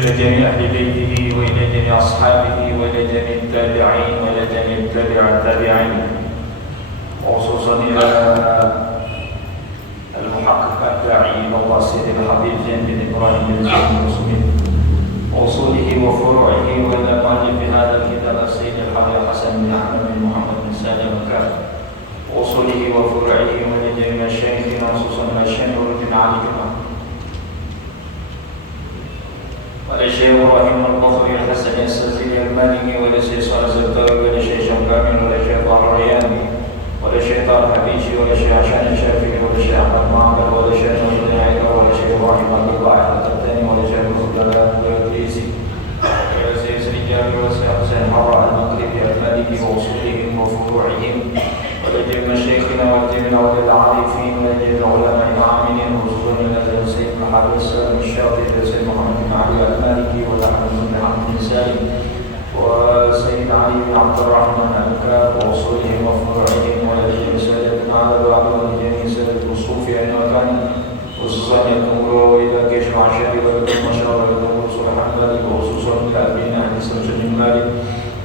وإلى جميع أهل بيته وإلى جميع أصحابه وإلى جميع التابعين وإلى جميع التابعين وخصوصا إلى المحقق الداعي إلى الله سيد الحبيب زين بن إبراهيم بن زيد المسلمين وأصوله وفروعه وإلى مؤلف هذا الكتاب السيد الحبيب حسن بن أحمد بن محمد بن سالم مكة وأصوله وفروعه وإلى جميع الشيخين وخصوصا إلى الشيخ بن علي جمعة والشيخ إبراهيم البصري الحسن السلسلي المالكي والشيخ صالح الزبداوي والشيخ شمكامل والشيخ طاهر الرياني والشيخ طاهر الحبيشي والشيخ عشان الشافعي والشيخ أحمد معبد والشيخ محمد العيدة والشيخ إبراهيم عبد الله القتاني والشيخ مصطفى والإدريسي والشيخ سريجاني والشيخ حسين حراء المغربي المالكي وأصولهم وفروعهم ولجميع شيخنا والجميع العارفين ولجميع العلماء العاملين خصوصا من سيد محمد السلام الشاطئ وسيد محمد بن علي المالكي والأحمد بن حمد بن سالم وسيد علي بن عبد الرحمن الكاب وأصولهم وفروعهم ولجميع سادتنا على بعض ولجميع سادة الصوف أين وكان خصوصا يكون وإذا كيش عشري ولكم مشار ولكم رسول حنبلي وخصوصا لأبينا أهل سمسة المالك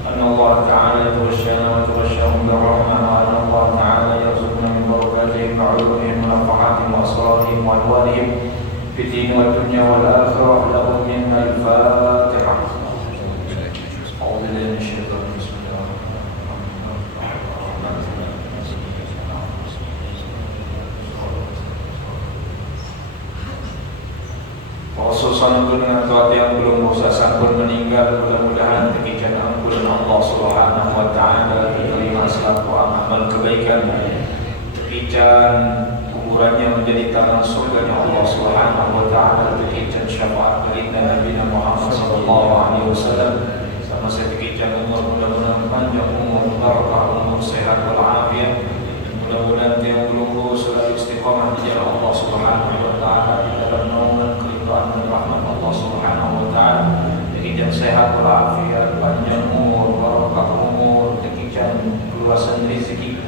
أن الله تعالى يتغشانا ويتغشاهم بالرحمن وأن الله تعالى يرزقنا من بركاتهم وعلومهم ونفحاتهم وأسرارهم وأنوارهم في الدين والدنيا والآخرة. لهم منا الفاتحة. أعوذ بالله من الشيطان بسم الله الرحمن الرحيم. Khususan untuk dengan tuat yang belum berusaha sampun meninggal, mudah-mudahan demikian ampunan Allah Subhanahu wa Ta'ala diterima selaku amal kebaikan, demikian kuburannya menjadi taman surganya Allah Subhanahu wa Ta'ala, demikian syafaat baginda Nabi Muhammad sallallahu alaihi wasallam, sama demikian umur mudah-mudahan panjang umur, barakah umur, sehat walafiat, mudah-mudahan tiang belum selalu istiqamah di jalan Allah Subhanahu wa Ta'ala di dalam naungan dan rahmat Allah Subhanahu wa Ta'ala, demikian sehat walafiat, panjang umur, barakah umur, demikian keluasan rezeki,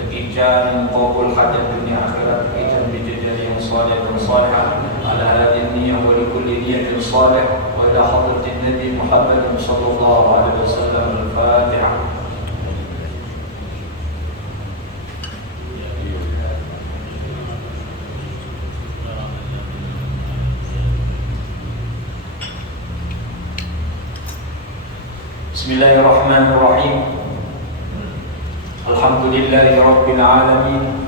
demikian qabul hajat dunia akhirat, demikian bijajari yang saleh dan salihah ala hadhihi niyyah wa li kulli niyyatin salih wa ila hadratin Nabi Muhammad sallallahu alaihi wasallam. Al-Fatihah. Bismillahirrahmanirrahim. Alhamdulillahi Rabbil Alamin.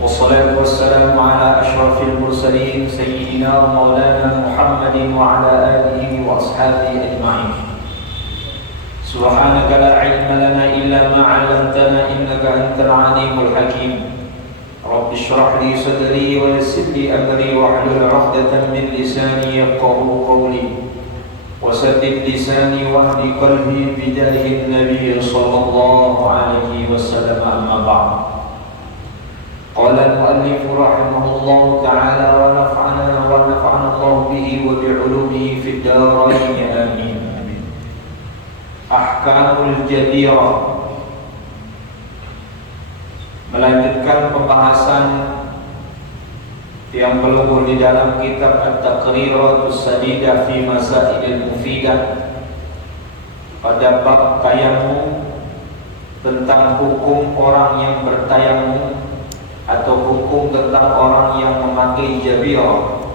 Wassalatu wassalamu ala ashrafil mursalin Sayyidina wa maulana Muhammadin wa ala alihi wa ashabihi ajma'in. Subhanaka la ilma lana illa ma 'allamtana innaka antal alimul hakim. Rabbi shrah li sadri wa yassir li amri wa hlul 'uqdatam min lisani yafqahu qawli. وسدد لساني واهد قلبي بجاه النبي صلى الله عليه وسلم. أما بعد. قال المؤلف رحمه الله تعالى ونفعنا الله به وبعلومه في الدارين آمين. أحكام الجبيرة. Melanjutkan pembahasan yang berlumpur di dalam kitab At-Taqriratus Sadidah fi Masailil Mufidah pada bab tayamum, tentang hukum orang yang bertayamum atau hukum tentang orang yang memakai jabirah.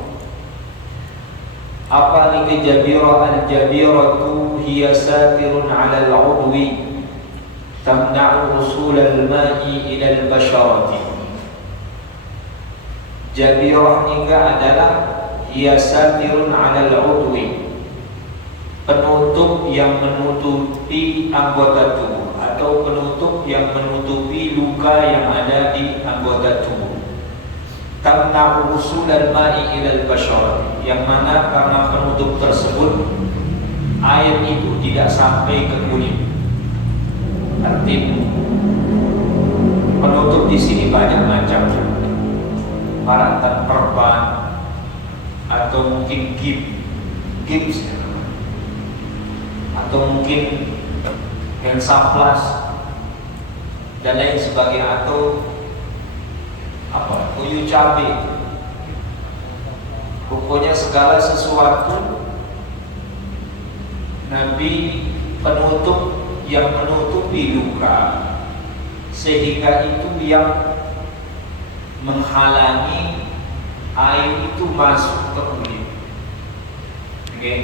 Apa ini jabirah? Al-jabiratu hiya satirun 'ala al-'udwi tamna'u usul al-ma'i ila al-basharati. Jabirah nikah adalah hiasatirun 'alal 'udwi, penutup yang menutupi anggota tubuh atau penutup yang menutupi luka yang ada di anggota tubuh. Tamna'u usulal ma'i ilal bashar, yang mana karena penutup tersebut air itu tidak sampai ke kulit. Artinya penutup di sini banyak macam. Paratan perban atau mungkin gips atau mungkin hensaplas dan lain sebagainya, atau uyu cabai, Pokoknya segala sesuatu Nabi penutup yang menutupi luka, sehingga itu yang menghalangi air itu masuk ke kulit. Okay.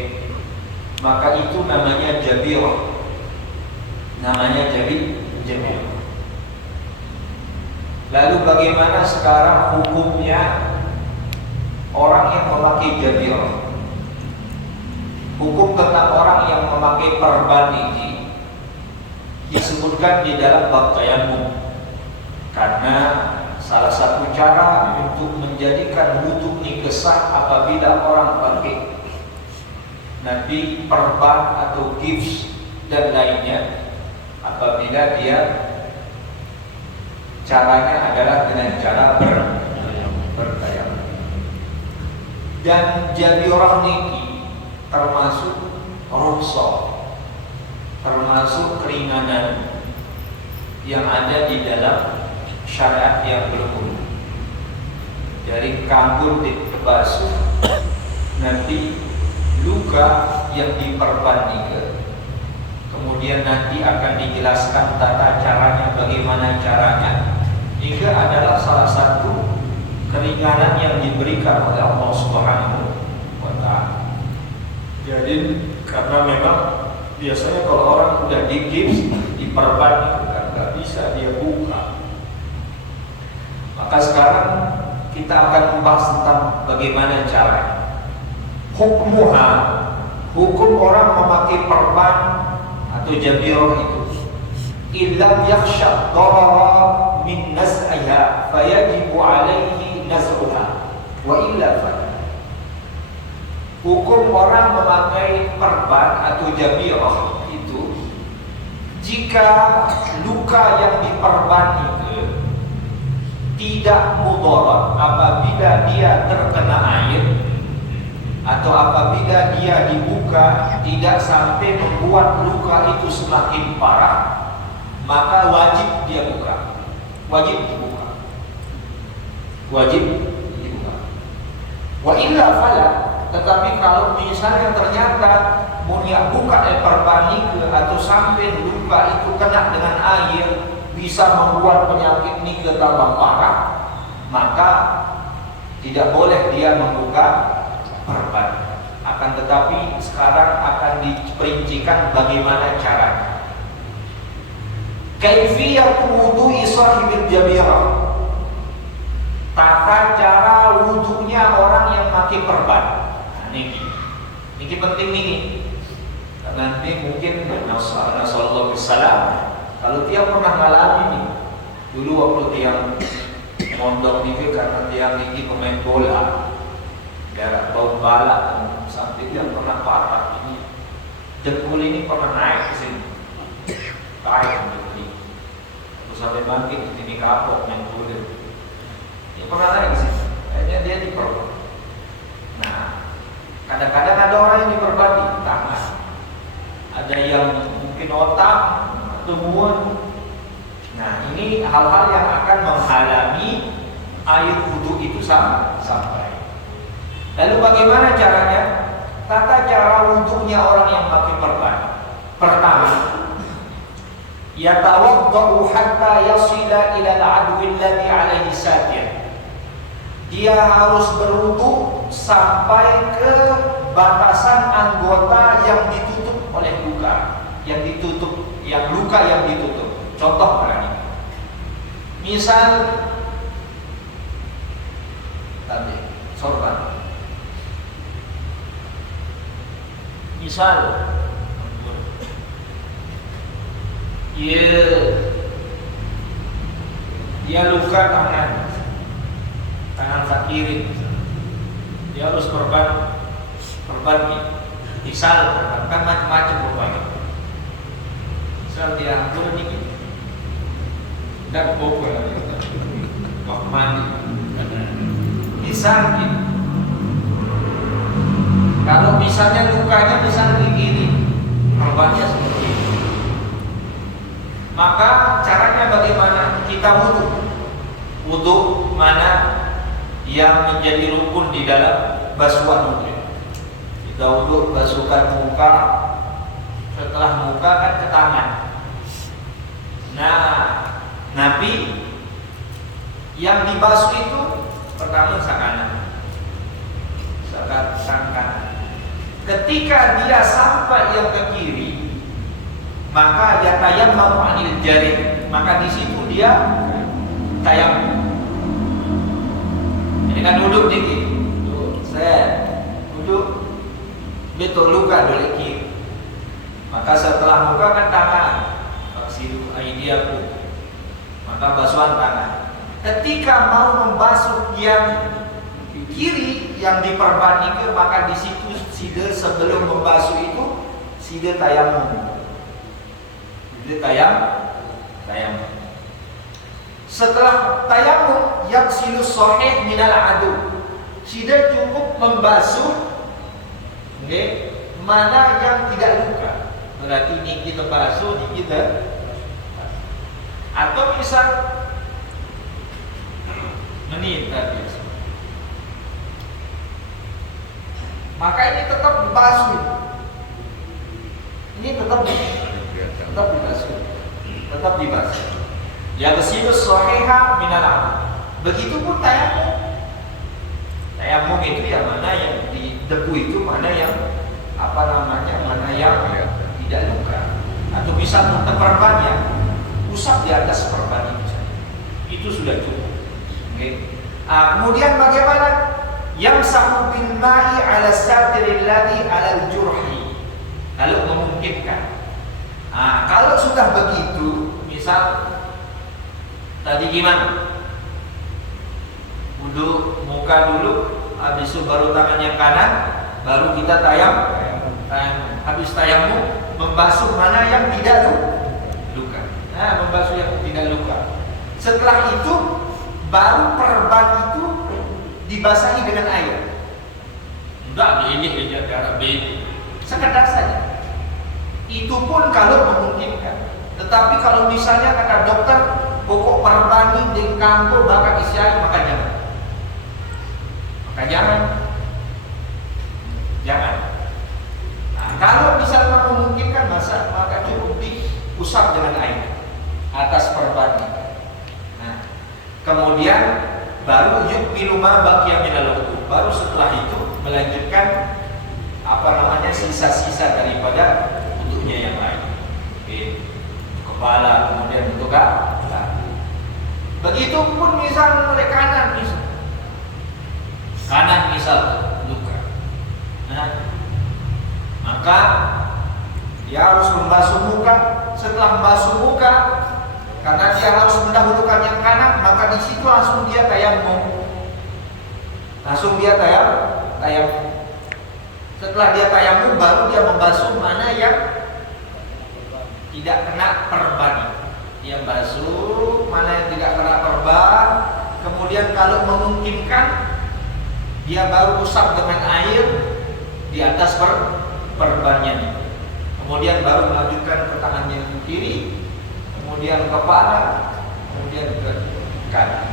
Maka itu namanya jabirah. Namanya jabirah. Lalu bagaimana sekarang hukumnya orang yang memakai jabirah? Hukum tentang orang yang memakai perban ini disebutkan di dalam bab tayamum. Karena salah satu cara untuk menjadikan wudhu ini sah apabila orang pakai nanti perban atau gifs dan lainnya, apabila dia caranya adalah dengan cara bertayamum. Dan jabirah niki termasuk rukhsah, termasuk keringanan yang ada di dalam syariat yang berhubung. Dari kambur dibasuh, nanti luka yang diperban nika. Kemudian nanti akan dijelaskan tata caranya, bagaimana caranya. Nika adalah salah satu keringanan yang diberikan oleh Allah Subhanahu wa Ta'ala. Jadi karena memang biasanya kalau orang udah digips, diperban, nggak bisa dia buka. Maka sekarang kita akan membahas tentang bagaimana caranya. Hukum orang memakai perban atau jabirah itu, illam yakhsha darara min naz'iha fayajibu alaihi naz'uha wa illa fala. Hukum orang memakai perban atau jabirah itu, jika luka yang diperban itu tidak mudarat apabila dia terkena air, atau apabila dia dibuka tidak sampai membuat luka itu semakin parah, maka wajib dia buka. Wajib dibuka. Wajib dibuka. Wa illa fala. Tetapi kalau misalnya ternyata mulia buka perban atau sampai luka itu kena dengan air bisa membuat penyakit ini tambah parah, maka tidak boleh dia membuka perban. Akan tetapi sekarang akan diperincikan bagaimana caranya. Kaifiyatu wudu'i sahibil jabirah. Tata cara wudunya orang yang pakai perban. Ini penting nih. Nanti mungkin Nasallallahu Alaihi kalau dia pernah ngalamin nih, dulu waktu dia mondok nih karena dia nih pemain bola, daerah bau balak sampai dia pernah patah ini, jempol ini pernah naik ke sini, kain begini, terus sampai bangkit ini kapok main bola, dia pernah naik ke sini, akhirnya dia diperban. Nah, kadang-kadang ada orang yang diperban di tangan, ada yang mungkin otak, temuan. Nah, ini hal-hal yang akan menghalangi air wudu itu sampai. Lalu bagaimana caranya? Tata cara wudunya orang yang pakai perban. Pertama, yatawaddau hatta yasila ila al-'adwi alladhi 'alaihi satir. Dia harus berwudu sampai ke batasan anggota yang ditutup oleh luka, yang ditutup, yang luka yang ditutup. Contoh berani. Misal tadi sorban. Misal dia luka tangan kiri, dia harus perban misal kan macam-macam rupanya. Misal dia ambil dikit dan bobol waktu mandi. Misal gitu. Kalau misalnya lukanya misal di kiri, perbannya seperti ini, maka caranya bagaimana? Kita wudu mana yang menjadi rukun di dalam basuhan wudhu. Kita wudhu basuhkan muka, setelah muka kan ke tangan. Nah, Nabi yang dibasuh itu pertama kanan, kanan. Ketika dia sampai yang ke kiri, maka dia tayammum anil jari, maka di situ dia tayammum. Ini kan duduk dikit, saya duduk betul luka oleh kiri, maka setelah muka kan tangan, maksidu aidiaku, maka basuhan tangan. Ketika mau membasuh yang kiri yang diperbandingkan, maka di situ sida sebelum membasuh itu sida tayammum. Sida tayammum. Setelah tayammum yaksilus sahih minal adu. Sida cukup membasuh mana yang tidak luka. Berarti ini kita basuh, ini kita. Atau misal menit tadi, maka ini tetap dibasuh. Ini tetap dibasuh. Tetap dibasuh. Ya kesitu sahihah minal. Begitupun tayammum. Tayammum itu ya mana yang di debu itu, mana yang mana yang tidak luka. Atau bisa perban ya, usap di atas perban itu sudah cukup. Kemudian bagaimana? Yang sahu bil ma'i ala satiril ladhi ala jurhi, kalau memungkinkan. Kalau sudah begitu, misal tadi gimana? Wudhu muka dulu, habis itu baru tangannya kanan, baru kita tayammum. Habis tayammum membasuh mana yang tidak luka. Membasuh yang tidak luka. Setelah itu baru perban itu dibasahi dengan air. Enggak ini cara beda. Sekedar saja. Itu pun kalau memungkinkan. Tetapi kalau misalnya kata dokter pokok perbani di kantor bakal isiai, maka jangan. Jangan. Kalau misalnya memungkinkan maka cukup diusap dengan air atas perbani. Kemudian baru yukmilu ma baqiya minal wudu. Baru setelah itu melanjutkan sisa-sisa daripada wudhunya yang lain. Kepala, kemudian untuk kaki. Begitupun misal oleh kanan misal luka. Maka dia harus membasuh muka. Setelah membasuh muka, karena dia harus mendahulukan yang kanan, maka di situ langsung dia tayammum. Setelah dia tayammum, baru dia membasuh mana yang tidak kena perban. Dia basuh mana yang tidak kena perban. Kemudian kalau memungkinkan, dia baru usap dengan air di atas perbannya. Kemudian baru melanjutkan ke tangannya yang kiri, kemudian kepala, kemudian ke kanan.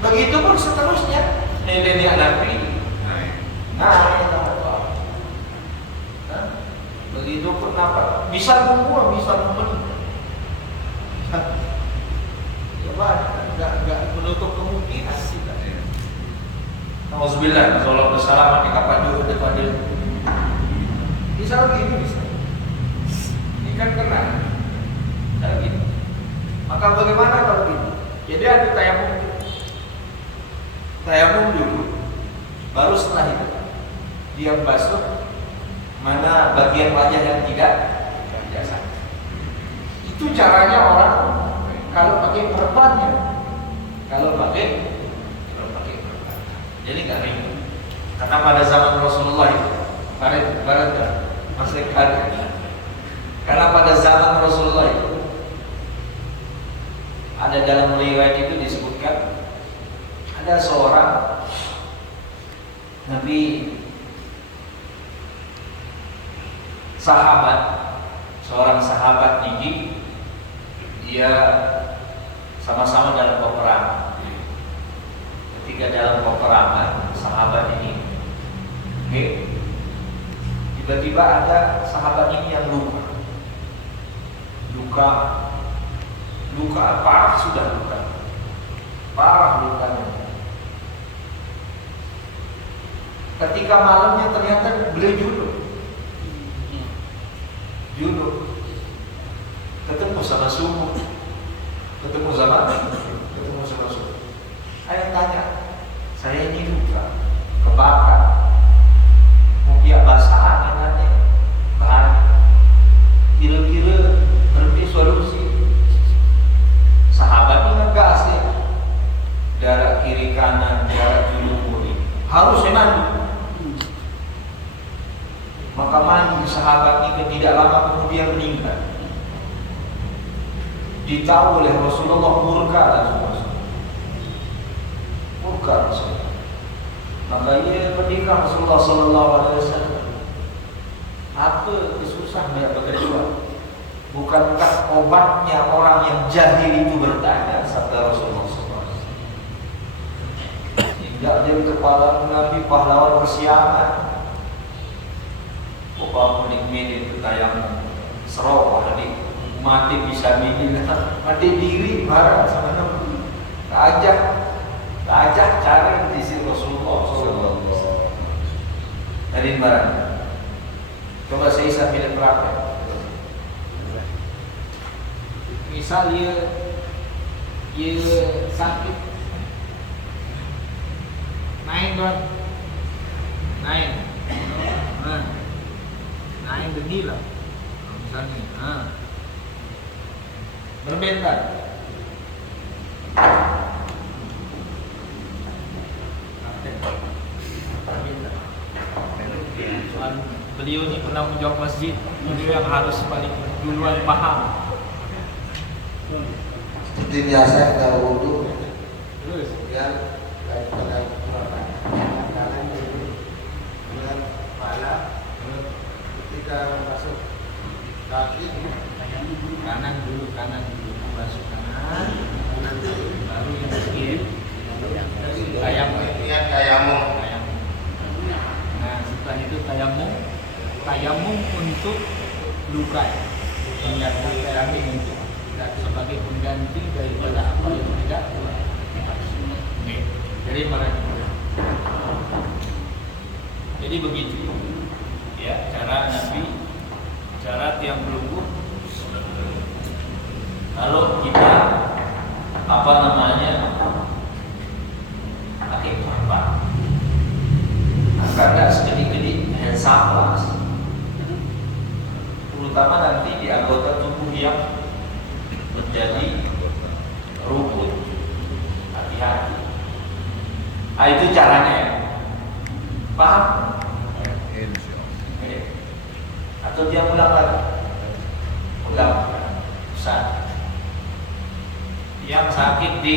Begitupun seterusnya. Ini Nabi. Begitupun apa? Bisa membuang, bisa memenuhi. Enggak menutup kemungkinan kita. Alhamdulillah, kalau bersalaman di kapan dulu depan dia. Bisa begini bisa. Ini kan kena. Gitu. Maka bagaimana kalau gitu? Jadi ada tayammum dulu, baru setelah itu dia basuh mana bagian wajah yang tidak biasa. Itu caranya orang kalau pakai perban. Jadi nggak ribet. Karena pada zaman Rasulullah itu, karena pada zaman Rasulullah itu ada dalam riwayat itu disebutkan ada seorang Nabi seorang sahabat tinggi, dia sama-sama dalam peperangan. Ketika dalam peperangan, sahabat ini Oke. Tiba-tiba ada sahabat ini yang luka parah, sudah parah lukanya. Ketika malamnya ternyata beliau junub, ketemu sama sumur, ketemu sama sumur. Ayah tanya, saya ini luka, kebakar, mau piak basahan yang nanti, bahan, kira-kira berhenti solusi. Sahabat ini ngegas ya, jarak kiri kanan, jarak junub ini harus mandi. Maka mandi sahabat ini tidak lama kemudian meninggal. Ditahu oleh Rasulullah, murka Rasulullah. Maka ia menikah Rasulullah Sallallahu Alaihi Wasallam. Apa kesusahannya berdua? Bukankah obatnya orang yang jahil itu bertanya? Sabda Rasulullah Sallallahu Alaihi Wasallam. Tidak dari kepala Nabi pahlawan persiapan. Bapak menikmati itu tayang serok hari mati bisa mati diri marah sama Nabi. Ajak cari di sisi Rasulullah SAW. Dari mana? Coba saya sambil terapkan. Misal ia sakit, naik kan, naik beginilah, misalnya, berbentar. Beliau ini pernah menjawab masjid, beliau yang harus paling duluan paham. Itu biasa kalau wudhu, Terus, kemudian pada kanan dulu, kemudian kepala, ketika masuk kaki, kanan dulu, masuk kanan, baru yang kiri, tayamum. Nah, setelah itu tayamum untuk luka, menyiapkan tayamum untuk sebagai pengganti daripada apa yang tidak. Jadi jadi begitu ya cara Nabi, cara tiang pelunggu. Kalau kita pakai korban, agar sedikit-sedikit hensaplas, terutama nanti di anggota tubuh yang menjadi rumput. Hati-hati. Itu caranya. Paham? Atau dia ulang lagi? Ustaz. Yang sakit di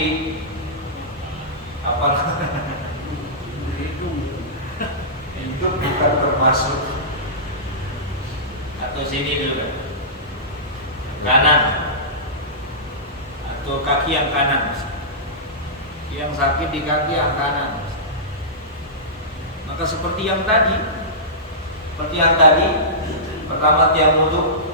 hidup bukan termasuk. Atau sini dulu kan? Kanan. Atau kaki yang kanan. Yang sakit di kaki yang kanan. Maka seperti yang tadi, pertama tiang wudhu,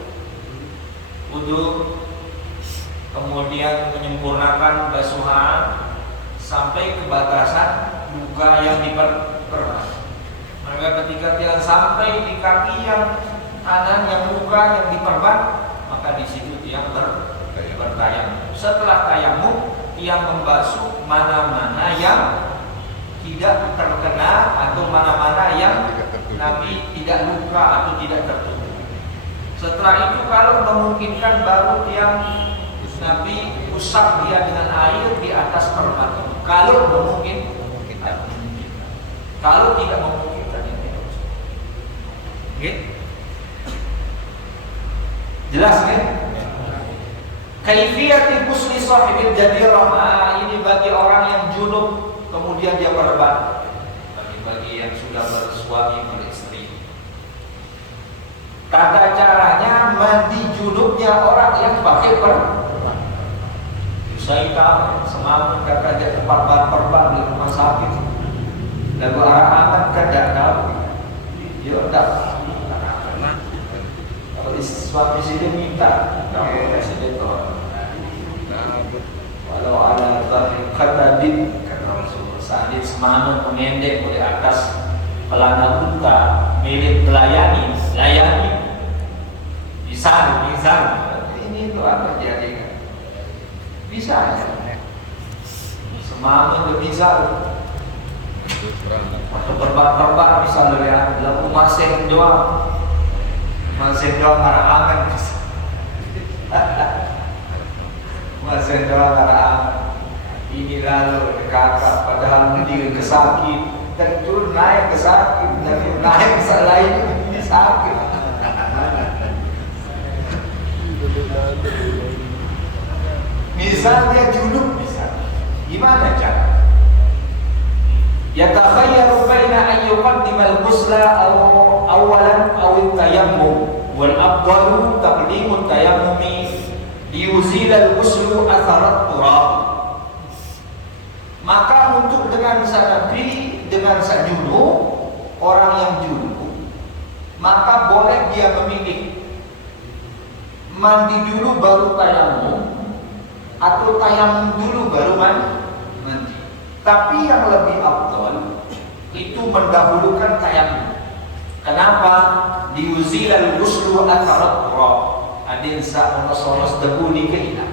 kemudian menyempurnakan basuhan sampai ke batasan luka yang diperban. Maka ketika tiang sampai di kaki yang kanan yang luka yang diperban, maka di situ tiang bertayamum. Setelah tayamum, tiang membasuh mana-mana yang tidak terkena atau mana-mana yang Nabi tidak luka atau tidak tertutup. Setelah itu kalau memungkinkan baru tiang Nabi usap dia dengan air di atas perban. Kalau memungkinkan. Kalau tidak memungkinkan ya tidak usah. Oke? Jelas kan? Kaifiyatul ghusli sahibil jadirah. Ini bagi orang yang junub kemudian dia perban. Bagi yang sudah bersuami beristri. Tata caranya mandi junubnya orang yang pakai perban. Saya tahu semalam kakak perban di rumah sakit. Lalu arah aman tidak tahu. tetap. Kalau suami presiden minta, presiden tolong. Walau ala kata bin kata Rasul Sa'id semangat mengendek oleh atas pelana unta milik layani bisa ini tuh apa terjadi bisa semangat bisa atau terbang bisa lebih lalu masih doang arah angan bisa masih doang arah angan ini lalu kakak padahal dia kesakit dan turun naik kesakit dan naik ke lain ini sakit. Misalnya junub bisa, gimana cara? Yatakhayyaru baina an yuqaddima al-ghusla awalan aw at-tayammum wal afdalu taqdimu at-tayammumi liyuzila al-ghuslu athar turab. Maka untuk dengan junub, orang yang junub, maka boleh dia memilih mandi dulu baru tayamum atau tayamum dulu baru mandi. Tapi yang lebih afdal itu mendahulukan tayamum. Kenapa? Diuzilal ghuslu atharat turab. Adin sa sonos debu ni kena.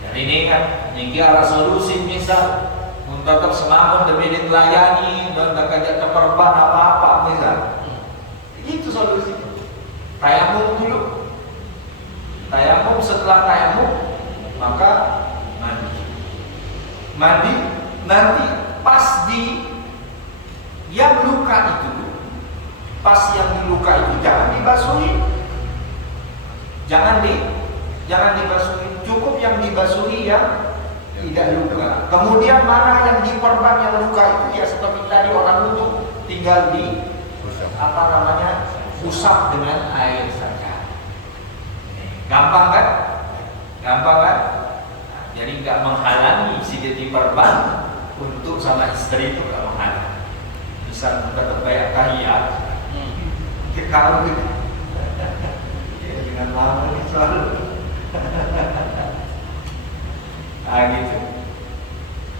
Dan ini kan niki arah solusi misal untuk tetap semangat demi dilayani dan tak ajak keperban apa-apa misal. Itu solusi. Tayamum dulu. Tayamum, setelah tayamum maka mandi nanti pas di yang luka itu, pas yang di luka itu jangan dibasuhi, jangan dibasuhi, cukup yang dibasuhi yang tidak luka. Kemudian mana yang diperban yang luka itu ya seperti tadi orang wudu tinggal di usap dengan air saja. Gampang kan? Jadi nggak menghalangi si jadi perban untuk sama istri itu nggak menghalangi. Misal kita terbayar tahiyat, kalau gitu, ya dengan lama ini selalu, gitu.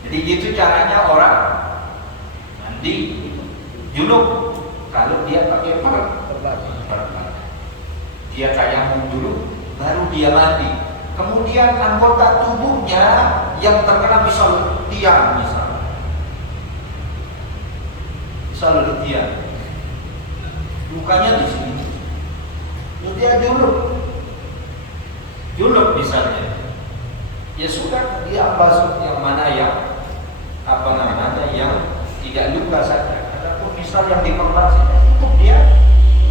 Jadi gitu caranya orang mandi junub kalau dia pakai perban. Dia tayamum dulu, baru dia mandi. Kemudian anggota tubuhnya yang terkena misal tiang lukanya di sini, dia juluk misalnya, ya sudah dia basuh yang mana yang yang tidak luka saja. Adapun misal yang diperban cukup dia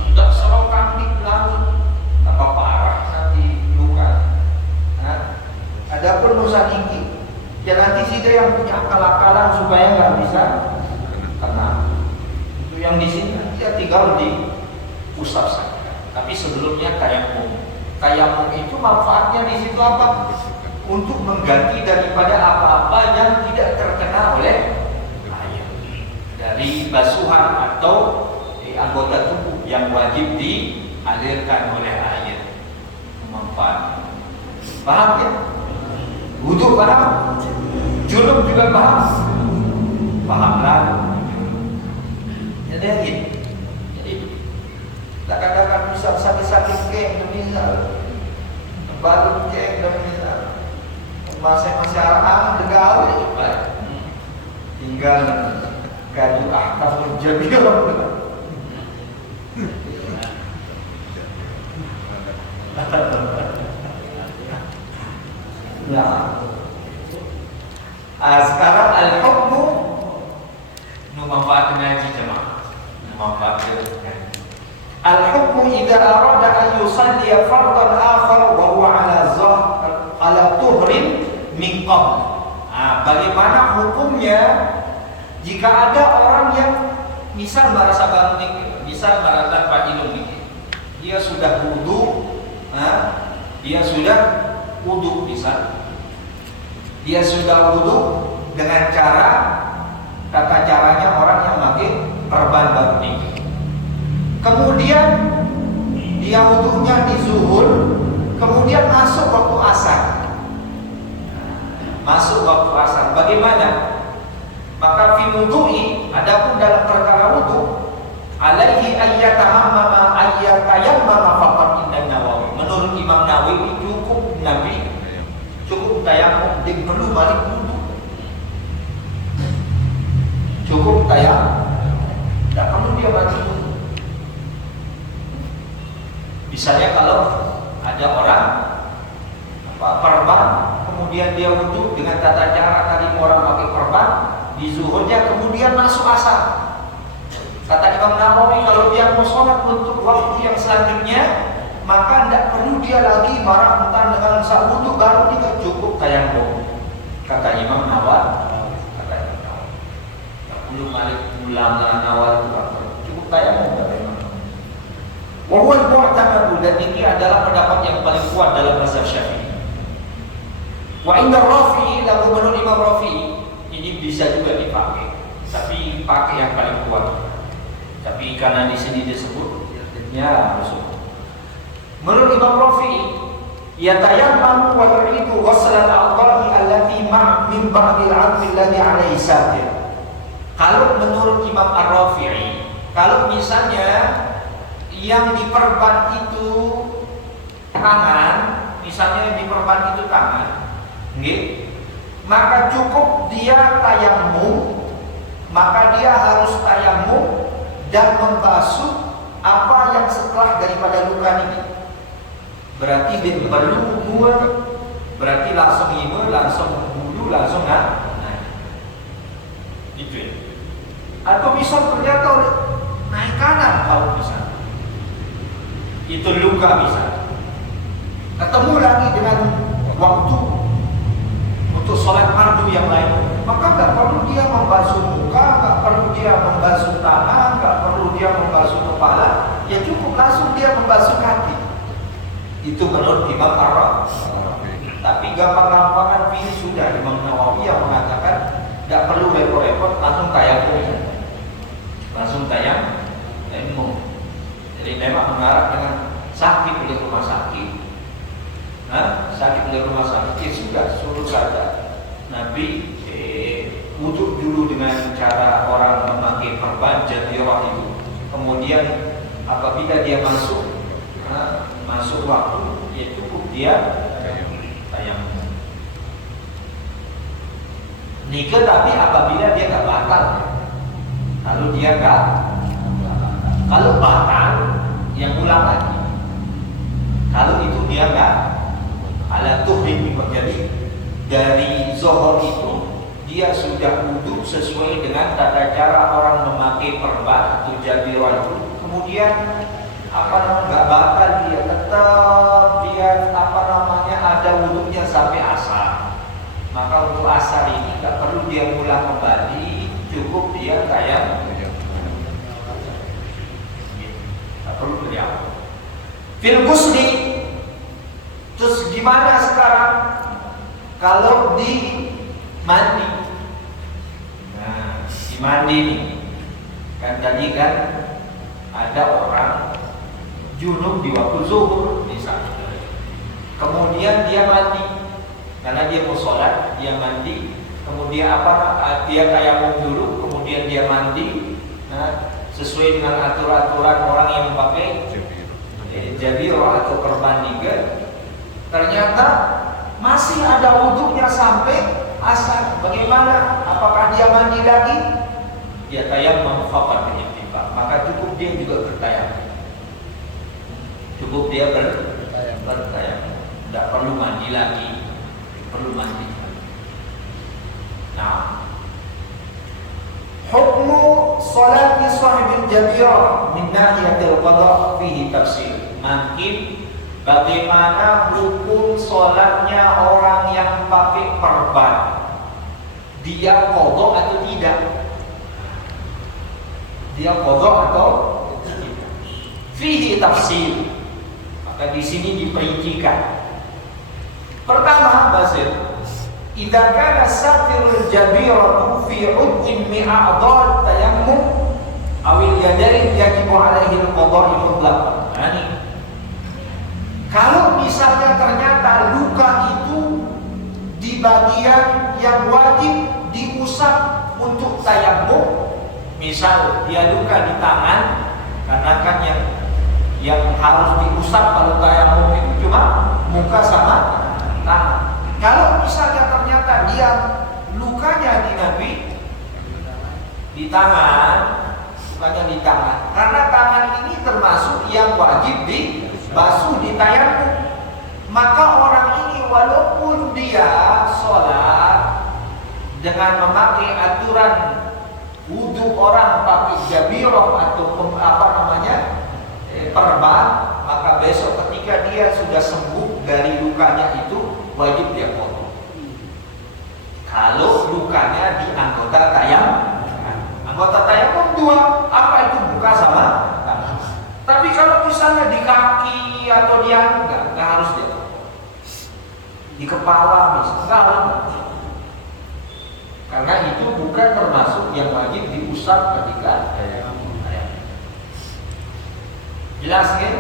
tidak serokan di laut apa parah nanti luka. Adapun dosa tinggi, ya nanti sih dia yang punya akal-akalan supaya nggak bisa kena. Itu yang di sini dia tinggal diusap saja. Tapi sebelumnya tayamum. Tayamum itu manfaatnya di situ apa? Untuk mengganti daripada apa-apa yang tidak terkena oleh air dari basuhan atau anggota tubuh yang wajib dialirkan oleh air. Manfaat. Paham ya? Wudu paham? Junub juga paham? Pahamlah. Jadi kadang-kadang bisa sakit-sakit geng misal, baru geng misal, masih arah degawe, tinggal kadu ahkamul jabir. Nah, sekarang al-hukmu manfaat ngaji jemaah. Manfaat al-hukmu idza arada an yusalli fardan akhar wa huwa ala tuhrin min qabl. Bagaimana hukumnya jika ada orang yang misal merasa baru nikah, misal merasa tanpa ilmu nikah, dia sudah wudu, misal dia sudah wudu dengan cara, tata caranya orang yang pakai perban baru nikah. Kemudian dia wudunya di zuhur, kemudian masuk waktu asar. Masuk waktu asar. Bagaimana? Maka fi wudu'i, adapun dalam perkara wudu, alaihi ayyatayammama faqat inda Nawawi. Menurut Imam Nawawi cukup tayammum, dia perlu balik wudu. Cukup tayammum, tidak perlu dia balik wudu. Misalnya kalau ada orang perban, kemudian dia wudu dengan tata cara tadi orang pakai perban di zuhurnya, kemudian masuk asar. Kata Imam Nawawi, kalau dia mau sholat untuk waktu yang selanjutnya, maka tidak perlu dia lagi marah-marah dengan wudu, baru dia cukup tayammum. Kata Imam Nawawi, tidak perlu balik ulang awal itu, cukup tayammum. Wahwal mu'tamadu, dan ini adalah pendapat yang paling kuat dalam mazhab Syafi'i. Wa inda Rafi'i, lalu menurut Imam Rafi'i, ini bisa juga dipakai, tapi pakai yang paling kuat. Tapi karena di sini disebut, ya harus. Menurut Imam Rafi'i, yatayammamu wa yuridu ghusl al-a'dha'i allati min ba'dil 'adli alladhi 'alaihi satir. Kalau menurut Imam Ar-Rafi'i, kalau misalnya yang diperban itu tangan, misalnya yang diperban itu tangan, maka cukup dia tayammum, maka dia harus tayammum dan membasuh apa yang setelah daripada luka ini. Berarti dia perlu dua, berarti langsung ibu, langsung bulu, langsung itu ya. Atau misal ternyata naik kanan kalau misalnya itu luka, bisa ketemu lagi dengan waktu untuk sholat fardu yang lain, maka nggak perlu dia membasuh muka, nggak perlu dia membasuh tangan, nggak perlu dia membasuh kepala, ya cukup langsung dia membasuh kaki. Itu menurut Imam Ar-Rafi'i. Tapi gampang-gampangan pilih sudah Imam Nawawi yang mengatakan nggak perlu repot-repot, langsung tayammum. Jadi memang mengarah dengan sakit oleh rumah sakit. Sakit oleh rumah sakit, ya sudah, suruh saja Nabi wudhu dulu dengan cara orang memakai perban jadirah itu. Kemudian apabila dia masuk waktu, ya cukup dia tayammum. Nikah tapi apabila dia nggak batal, lalu dia nggak, kalau batal yang ulang lagi. Kalau itu dia nggak ala tuhrim, jadi dari zuhur itu dia sudah wudhu sesuai dengan tata cara orang memakai perban atau jadirah itu. Kemudian nggak batal, dia tetap ada wudhunya sampai asar. Maka untuk asar ini nggak perlu dia ulang kembali, cukup dia tayammum. Perlu beliau fil ghusli. Terus gimana sekarang kalau di mandi? Nah, di mandi nih, kan tadi kan ada orang junub di waktu zuhur misalnya, kemudian dia mandi karena dia mau sholat, dia mandi, kemudian dia tayammum dulu, kemudian dia mandi. Sesuai dengan aturan orang yang memakai jabirah atau perban nikah, ternyata masih ada wudhunya sampai asar. Bagaimana? Apakah dia mandi lagi? Dia tayammum faqat bi'ittifaq, maka cukup dia juga bertayammum. Cukup dia bertayammum, tidak perlu mandi lagi, perlu mandi. Nah, hukmu salati sahibil jabirah min nahiyatil qada fihi tafsir. Makin bagaimana hukum salatnya orang yang pakai perban, dia qada atau tidak? Dia qada atau tidak? Fihi tafsir. Maka di sini diperincikan. Pertama, Basir, idza kana satirul jabiratu fi udwin min a'dhar tayammum awil yadain yajibu alaihi al-qadha mutlaq. Nah, ini. Kalau misalnya ternyata luka itu di bagian yang wajib diusap untuk tayammum, misal dia luka di tangan, karena kan yang harus diusap kalau tayammum itu cuma muka sama tangan. Kalau misalnya ternyata dia lukanya di tangan, lukanya di tangan, karena tangan ini termasuk yang wajib dibasuh di tayammum, maka orang ini walaupun dia sholat dengan memakai aturan wudhu orang pakai jabirah atau perban, maka besok ketika dia sudah sembuh dari lukanya itu wajib dia potong. Kalau lukanya di anggota tayammum dua, apa itu muka sama tangan. Tapi kalau misalnya di kaki atau di enggak harus dia potong. Di kepala misalnya enggak harus. Karena itu bukan termasuk yang wajib diusap ketika tayammum. Jelas kan?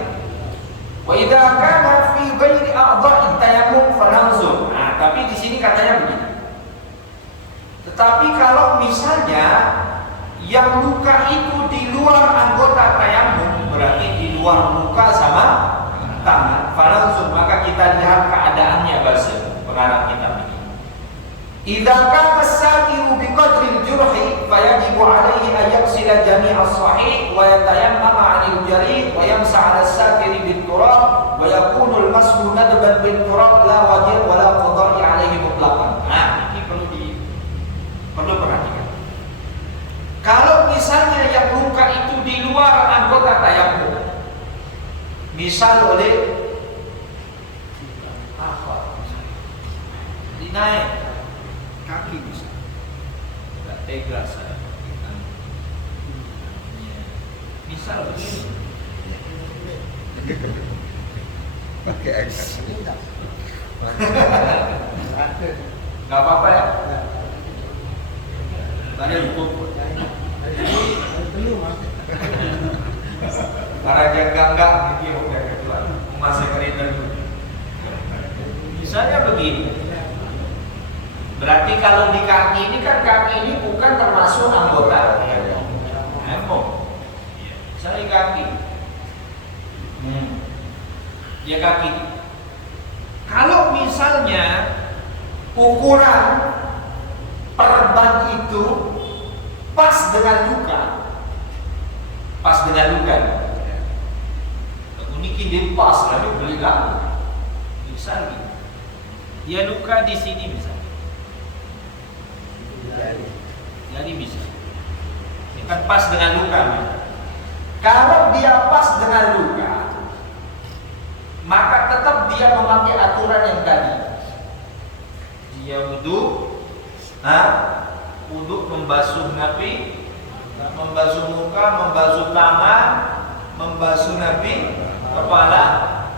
Wa idza kana fi ghairi a'dha'i tayammum fananzur. Nah, tapi di sini katanya begini. Tetapi kalau misalnya yang luka itu di luar anggota tayammum, berarti di luar muka sama tangan, fananzur, maka kita lihat keadaannya bahasa pengarang kitab ini. Idza kana as-satiru biqadri al-jurhi fayajibu alaihi an yaghsila jami' as-sahih wa yatayammama 'anil jarih wa yamsah 'ala as-satiri bit-turab wa yakunu al-mashu nadban bit-turab la wajib wa la qada'i 'alaihi mutlaqan. Nah, ini perlu perhatikan. Kalau misalnya yang luka itu di luar anggota tayammum, misal oleh dinaik kaki bisa, nggak tega saya. Misal begini, pakai air. nggak apa-apa ya. Tadi hukum. Para janggang gitu ya, masih keringan. Misalnya begini. Berarti kalau di kaki ini kan, kaki ini bukan termasuk anggota tayammum. Misalnya kaki, ya kaki. Kalau misalnya ukuran perban itu pas dengan luka, unikin dia pas, lalu beli lagi. Misalnya, dia luka di sini misalnya. Jadi bisa. Ini kan pas dengan luka. Kalau dia pas dengan luka, maka tetap dia memakai aturan yang tadi. Dia wudhu, membasuh napi, membasuh muka, membasuh tangan, membasuh napi, kepala,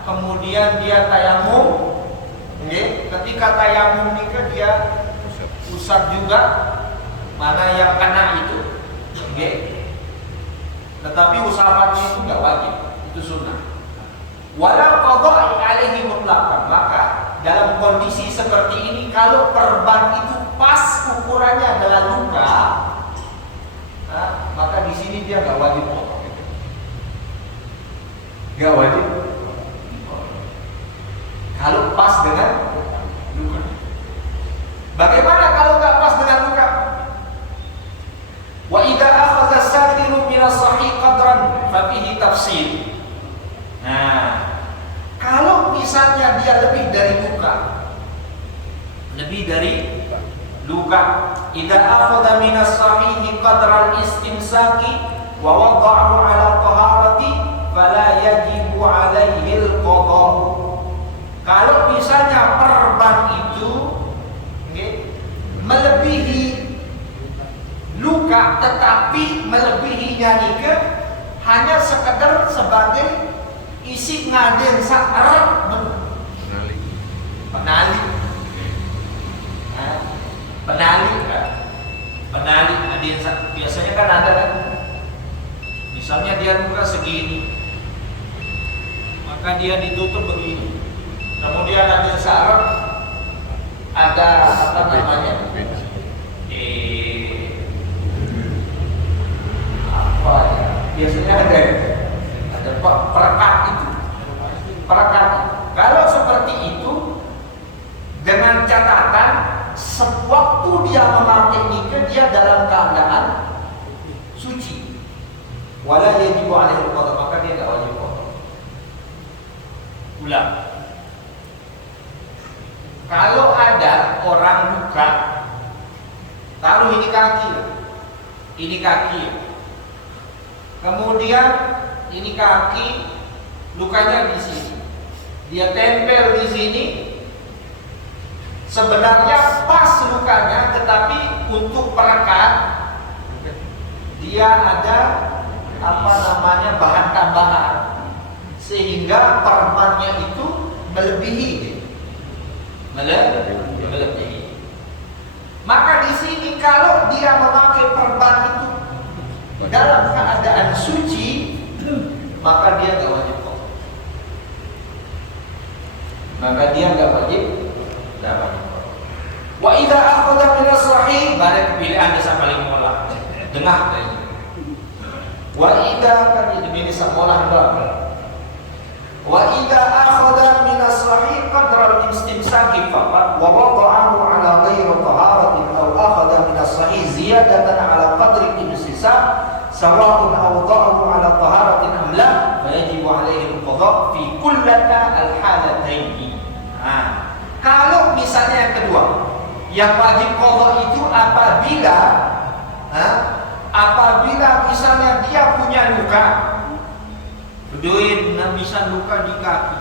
kemudian dia tayamum. Ketika tayamum dia usap juga mana yang kena itu, tetapi usapannya itu nggak wajib, itu sunnah. Walau qadha alaihi mutlaqan, maka dalam kondisi seperti ini kalau perban itu pas ukurannya dengan luka, maka di sini dia nggak wajib potong. Nggak wajib. Kalau pas dengan luka. Bagaimana kalau nggak pas dengan luka? Wa idza akhadha as-satiru min as-sahih qadran fa fihi tafsir. Nah, kalau misalnya dia lebih dari luka, idza akhadha min as-sahih qadran istimsaki wa wada'ahu 'ala taharati fala yajibu 'alaihi al-qada. Kalau misalnya perban itu melebihi luka, tetapi melebihinya nikah hanya sekedar sebagai isi ngaden sa'ar penali ngaden, biasanya kan ada kan Misalnya dia luka segini, maka dia ditutup begini. Kemudian ada saraf, ada apa namanya? Apa ya? Biasanya ada perekat itu. Perekat. Kalau seperti itu, dengan catatan sewaktu dia memakai nikah dia dalam keadaan suci. Wala yajibu alaihi qada, maka dia enggak wajib qada. Ulang. Kalau ada orang luka, taruh ini kaki, kemudian ini kaki, lukanya di sini, dia tempel di sini. Sebenarnya pas lukanya, tetapi untuk perekat dia ada apa namanya bahan tambahan, sehingga perbannya itu melebihi. Maka di sini kalau dia memakai perban itu dalam keadaan suci, maka dia nggak wajib qada. Maka dia nggak wajib. Wa idza akhadha min as-sahih, balik pilihan desa paling mola. Dengar ini. Wa idza kan ini sekolah enggak. Wa idza akhadha min as-sahih qadra al-istimsaki faqat wa wada'ahu ala ghairi taharatin aw akhadha min as-sahih ziyadatan ala qadri al-istimsak sawa'un awda'ahu ala taharatin am la fa yajibu alaihi al-qada' fi kullata al-halatayn. Kalau misalnya yang kedua, yang wajib qada itu apabila misalnya dia punya luka, beduin bisa luka di kaki,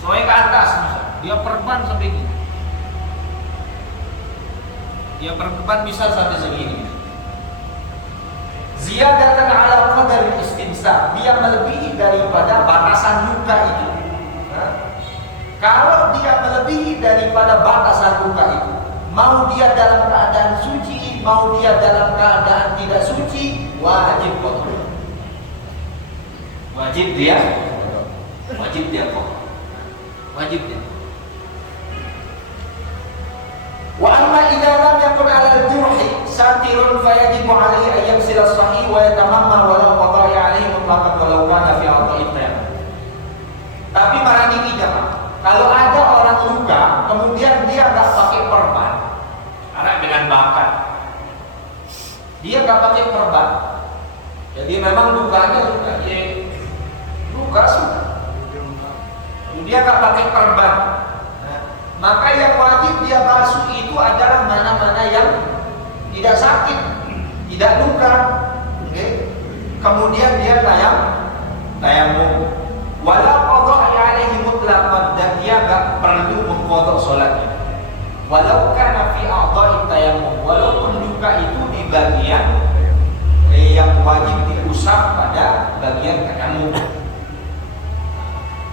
soalnya ke atas misalnya, dia perban sampai gini, dia perban bisa sampai segini. Ziyadatan ala qadar istimsak, dia melebihi daripada batasan luka itu. Kalau dia melebihi daripada batasan luka itu, mau dia dalam keadaan suci, mau dia dalam keadaan tidak suci, wajib qada. Wajib dia qada. Wajib dia. Wa amma idza lam yakun 'ala al-jurhi satirun fa yajibu 'alaihi an yaghsila as-sahih wa yatamamma wa la qada'a 'alaihi mutlaqan walau kana fi 'adha'i tayammum. Tapi barang ini jemaah, kalau ada orang luka, kemudian dia nggak pakai perban, karena dengan bakat, dia nggak pakai perban, jadi memang lukanya luka sudah, dia nggak pakai perban. Nah, maka yang wajib dia basuh itu adalah mana-mana yang tidak sakit, tidak luka, okay? Kemudian dia tayamum, walau qada alaihi mutlaqan, dan dia enggak perlu mengqada salatnya. Walau kana fi a'dha'i tayammum, walaupun luka itu di bagian yang wajib diusap pada bagian tayammum.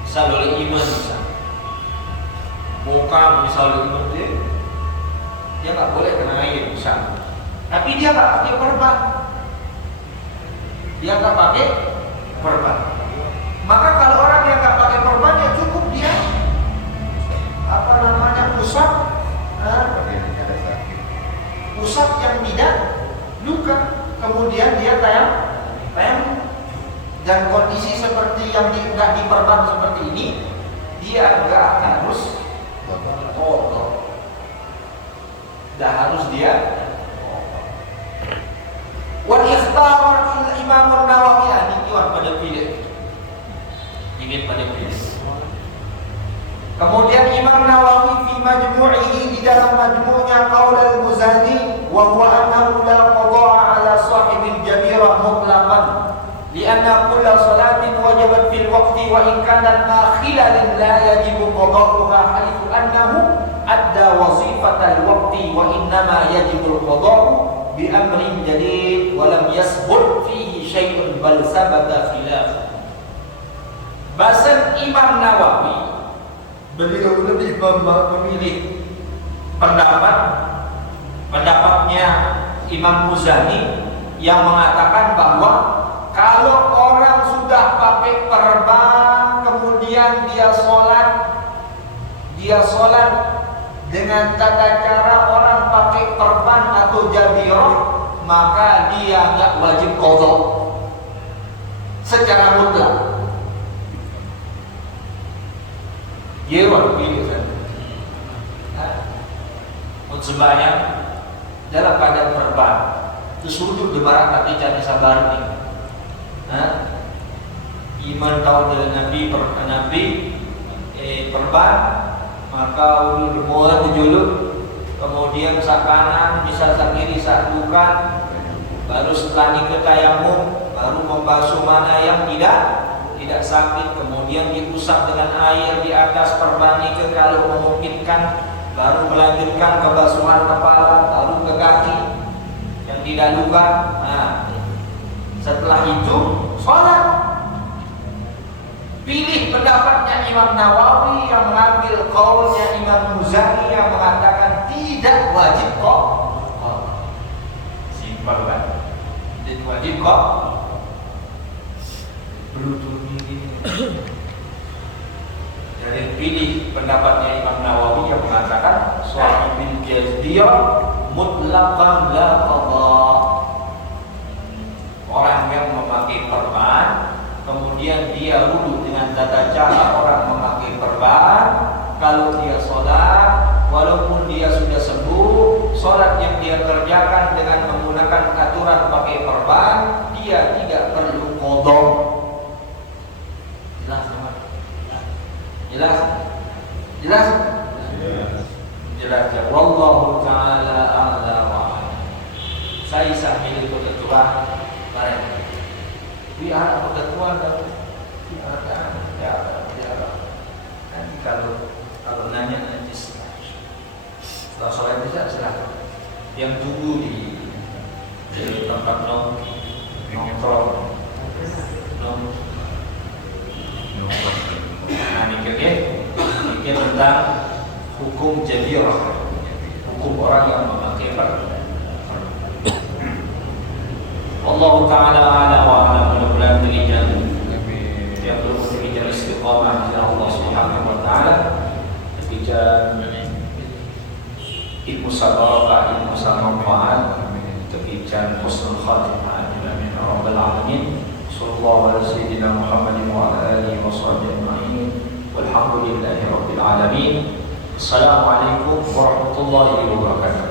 Misal oleh imam muka misal imam dia enggak boleh kena air misal. Tapi dia enggak pakai perban. Maka kalau orang yang nggak pakai perban, ya cukup dia usap yang tidak luka, kemudian dia tayamum. Dan kondisi seperti yang nggak diperban seperti ini, dia nggak harus kotor, nggak harus dia. Wal ikhtar Imam Nawawi ini pada pilih. Ingin pada pilih. Kemudian Imam Nawawi fi majmu'ihi, di dalam majmu'nya, qaul al-Muzani wa huwa annahu la qada'a ala sahibil jabirah mutlaqan lianna kulla salatin wajibat fil waqti wa in kanat ma khilalin la yajibu qada'uha haitsu annahu adda wazifatal waqti wa innama yajibu al-qada'u bi amrin jadid wa lam yasbut fihi syai'un bal sabata khilaf. Bahasa Imam Nawawi, beliau lebih memilih pendapatnya Imam Muzani yang mengatakan bahwa dia sholat dengan tata cara orang pakai perban atau jabirah, maka dia nggak wajib qadha secara mutlak. Dia pilih sembahyang dalam keadaan perban, sujud di barat kaki jadi sabar ini. Iman tahu dengan Nabi perban, maka ulul muat dijuluk, kemudian sak kanan bisa sak kiri sak bukan, baru setelah niketayamum baru membasuh mana yang tidak sakit, kemudian diusap dengan air di atas perban itu kalau memungkinkan, baru melanjutkan ke basuhan kepala, baru ke kaki yang tidak luka. Setelah itu sholat. Pilih pendapatnya Imam Nawawi yang mengambil qaulnya Imam Muzani yang mengatakan tidak wajib kok. Simpel kan? Tidak wajib kok. Beruntung ini. Jadi pilih pendapatnya Imam Nawawi yang mengatakan shahibil jazdiyah mutlaqan la qadha. Orang yang memakai perban kemudian dia wudu dengan tata cara orang memakai perban, kalau dia sholat walaupun dia sudah sembuh, sholat yang dia kerjakan dengan menggunakan aturan pakai perban, dia tidak perlu qadha. Jelas teman? Jelas? Jelas? Jelas ya. Wallahu ta'ala a'la wa a'lam. Saya sambil itu ketua bareng. Biar apa ketua dan nanti kalau nanya nanti setelah sholat bisa silahkan. Yang tunggu di tempat nongkrong. Nah, ini tentang hukum jabirah, hukum orang yang memakai perban. Wallahu ta'ala a'la wa a'lam. Mudah-mudahan demikian yang berhubungan istiqamah di Allah Subhanahu wa taala, demikian ilmu sabarokah, ilmu samanfaat, demikian husnul khatimah. Amin ya rabbal alamin. Sallallahu ala sayyidina Muhammadin wa ala alihi wa sahbihi ajma'in. Walhamdulillahi rabbil alamin. Assalamualaikum warahmatullahi wabarakatuh.